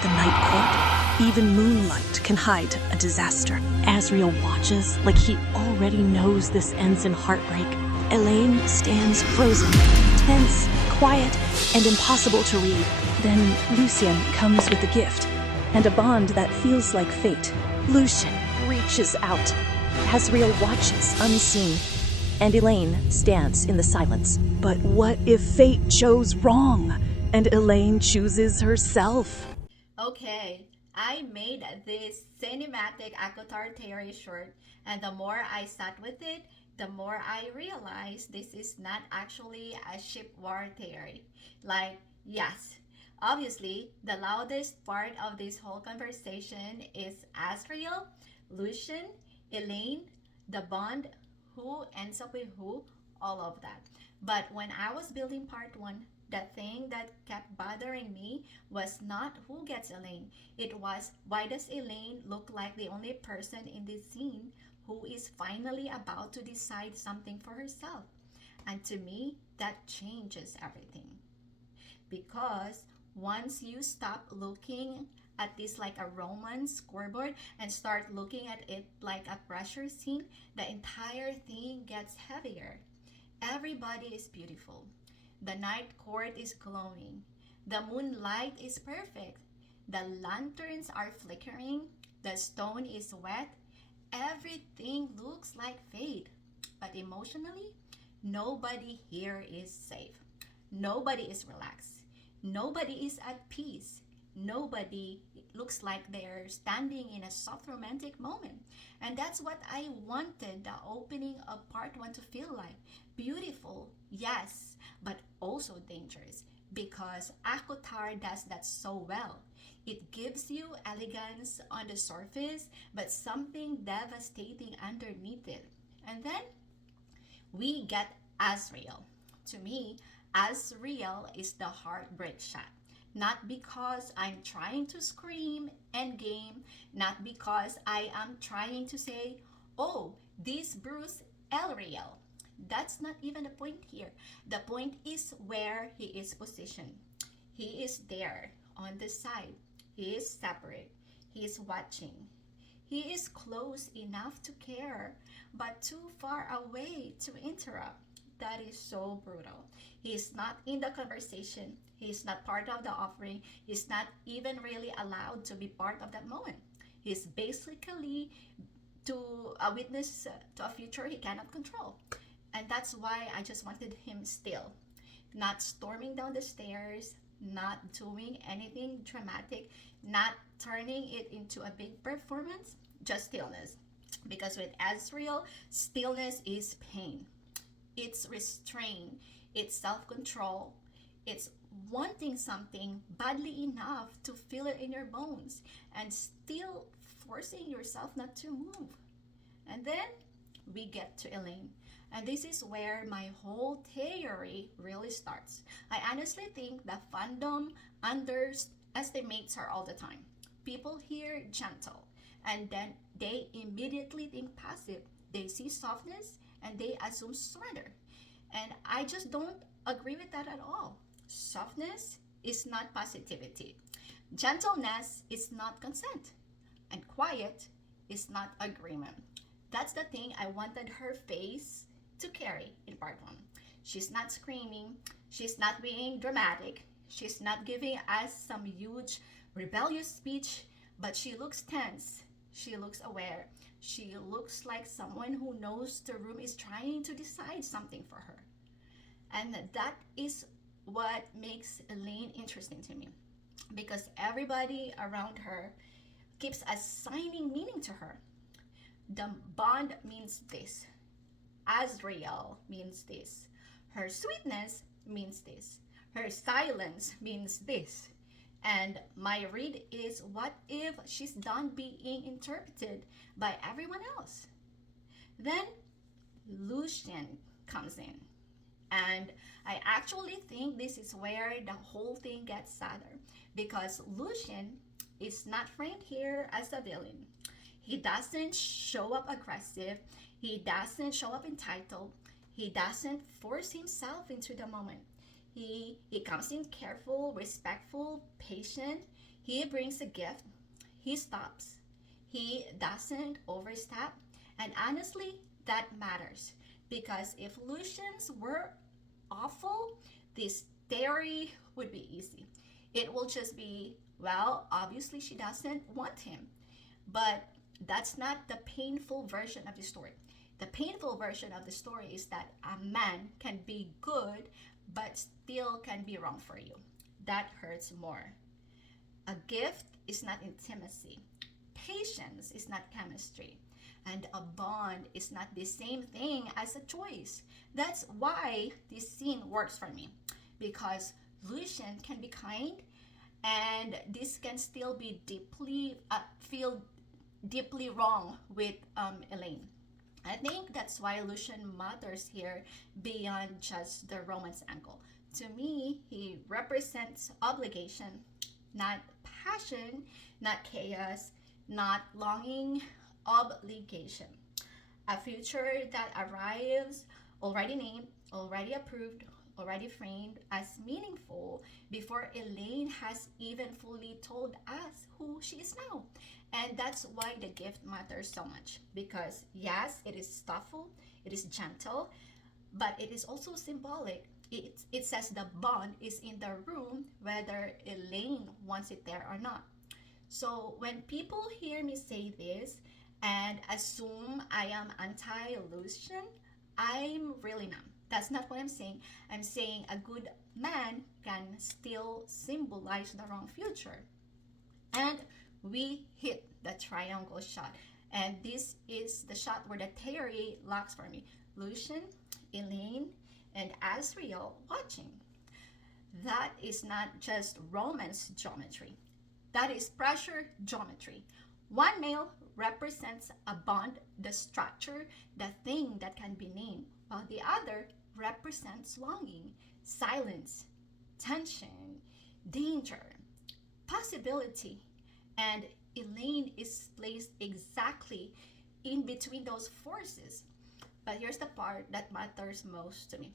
at the night court. Even moonlight can hide a disaster. Azriel watches like he already knows this ends in heartbreak. Elaine stands frozen, tense, quiet, and impossible to read. Then Lucien comes with a gift, and a bond that feels like fate. Lucien reaches out. Azriel watches unseen, and Elaine stands in the silence. But what if fate chose wrong, and Elaine chooses herself? Okay, I made this cinematic ACOTAR Theory short, and the more I sat with it, the more I realized this is not actually a ship war theory. Like, yes, obviously, the loudest part of this whole conversation is Azriel, Lucien, Elaine, the bond, who ends up with who, all of that. But when I was building part one, the thing that kept bothering me was not who gets Elaine. It was, why does Elaine look like the only person in this scene who is finally about to decide something for herself? And to me, that changes everything. Because once you stop looking at this like a romance scoreboard and start looking at it like a pressure scene, the entire thing gets heavier. Everybody is beautiful. The night court is glowing. The moonlight is perfect. The lanterns are flickering. The stone is wet. Everything looks like fate. But emotionally, nobody here is safe. Nobody is relaxed. Nobody is at peace. Nobody looks like they're standing in a soft romantic moment. And that's what I wanted the opening of part one to feel like. Beautiful, yes, but also dangerous, because ACOTAR does that so well. It gives you elegance on the surface, but something devastating underneath it. And then we get Azriel. To me, Azriel is the heartbreak shot. Not because I'm trying to scream endgame, not because I am trying to say, oh, this Bruce Elriel. That's not even the point here. The point is where he is positioned. He is there on the side. He is separate. He is watching. He is close enough to care, but too far away to interrupt. That is so brutal. He is not in the conversation. He is not part of the offering. He's not even really allowed to be part of that moment. He's basically to a witness to a future he cannot control. And that's why I just wanted him still. Not storming down the stairs, not doing anything dramatic, not turning it into a big performance, just stillness. Because with Azriel, stillness is pain. It's restraint, it's self-control, it's wanting something badly enough to feel it in your bones and still forcing yourself not to move. And then we get to Elaine. And this is where my whole theory really starts. I honestly think the fandom underestimates her all the time. People hear gentle, and then they immediately think passive. They see softness, and they assume surrender. And I just don't agree with that at all. Softness is not positivity. Gentleness is not consent. And quiet is not agreement. That's the thing I wanted her face to carry in part one. She's not screaming. She's not being dramatic. She's not giving us some huge rebellious speech, but she looks tense. She looks aware. She looks like someone who knows the room is trying to decide something for her. And that is what makes Elaine interesting to me, because everybody around her keeps assigning meaning to her. The bond means this. Azriel means this. Her sweetness means this. Her silence means this. And my read is, what if she's done being interpreted by everyone else? Then Lucien comes in. And I actually think this is where the whole thing gets sadder, because Lucien is not framed here as a villain. He doesn't show up aggressive. He doesn't show up entitled. He doesn't force himself into the moment. He comes in careful, respectful, patient. He brings a gift, he stops, he doesn't overstep, and honestly, that matters. Because if Lucians were awful, this theory would be easy. It will just be, well, obviously she doesn't want him. But that's not the painful version of the story. The painful version of the story is that a man can be good but still can be wrong for you. That hurts more. A gift is not intimacy. Patience is not chemistry. And a bond is not the same thing as a choice. That's why this scene works for me. Because Lucien can be kind, and this can still be feel deeply wrong with Elaine. I think that's why Lucien matters here beyond just the romance angle. To me, he represents obligation, not passion, not chaos, not longing, obligation. A future that arrives already named, already approved, already framed as meaningful before Elaine has even fully told us who she is now. And that's why the gift matters so much. Because yes, it is thoughtful, it is gentle, but it is also symbolic. It says the bond is in the room whether Elaine wants it there or not. So when people hear me say this and assume I am anti-Lucian, I'm really not. That's not what I'm saying. I'm saying a good man can still symbolize the wrong future. And we hit the triangle shot. And this is the shot where the theory locks for me. Lucien, Elaine, and Azriel watching. That is not just romance geometry. That is pressure geometry. One male represents a bond, the structure, the thing that can be named, while the other represents longing, silence, tension, danger, possibility. And Elaine is placed exactly in between those forces. But here's the part that matters most to me.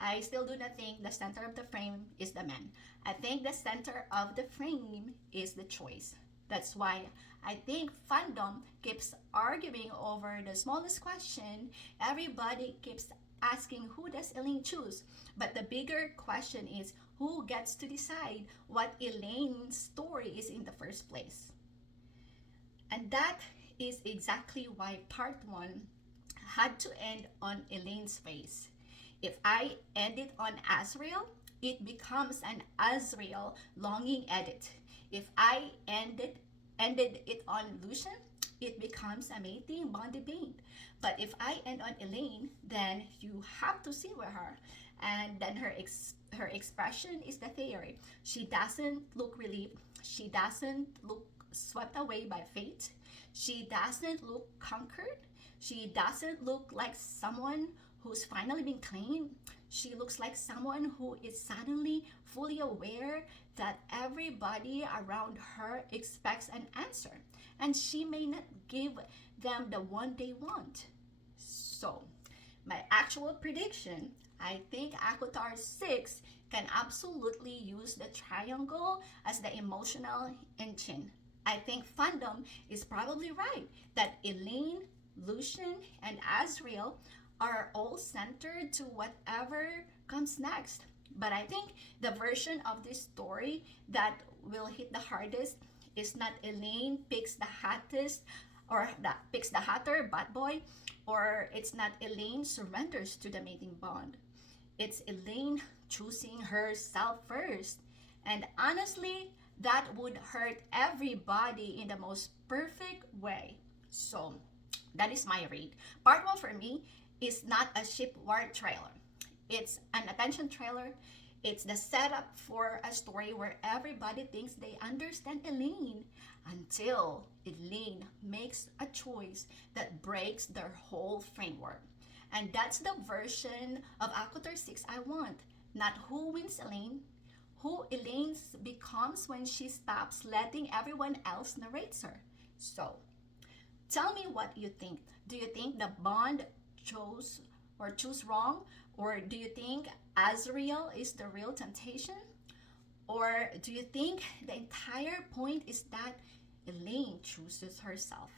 I still do not think the center of the frame is the man. I think the center of the frame is the choice. That's why I think fandom keeps arguing over the smallest question. Everybody keeps asking, who does Elaine choose? But the bigger question is, who gets to decide what Elaine's story is in the first place? And that is exactly why part 1 had to end on Elaine's face. If I end it on Azriel, it becomes an Azriel longing edit. If I ended it on Lucien, it becomes a mating bond debate. But if I end on Elaine, then you have to sit with her. And then her expression is the theory. She doesn't look relieved. She doesn't look swept away by fate. She doesn't look conquered. She doesn't look like someone who's finally been claimed. She looks like someone who is suddenly fully aware that everybody around her expects an answer, and she may not give them the one they want. So, my actual prediction, I think ACOTAR 6 can absolutely use the triangle as the emotional engine. I think fandom is probably right that Elaine, Lucien, and Azriel are all centered to whatever comes next. But I think the version of this story that will hit the hardest is not Elaine picks the hottest or that picks the hotter bad boy, or it's not Elaine surrenders to the mating bond. It's Elaine choosing herself first. And honestly, that would hurt everybody in the most perfect way. So, that is my read. Part 1 for me is not a shipward trailer. It's an attention trailer. It's the setup for a story where everybody thinks they understand Elaine until Elaine makes a choice that breaks their whole framework. And that's the version of ACOTAR 6 I want. Not who wins Elaine, who Elaine becomes when she stops letting everyone else narrate her. So, tell me what you think. Do you think the bond choose wrong? Or do you think Azriel is the real temptation? Or do you think the entire point is that Elaine chooses herself?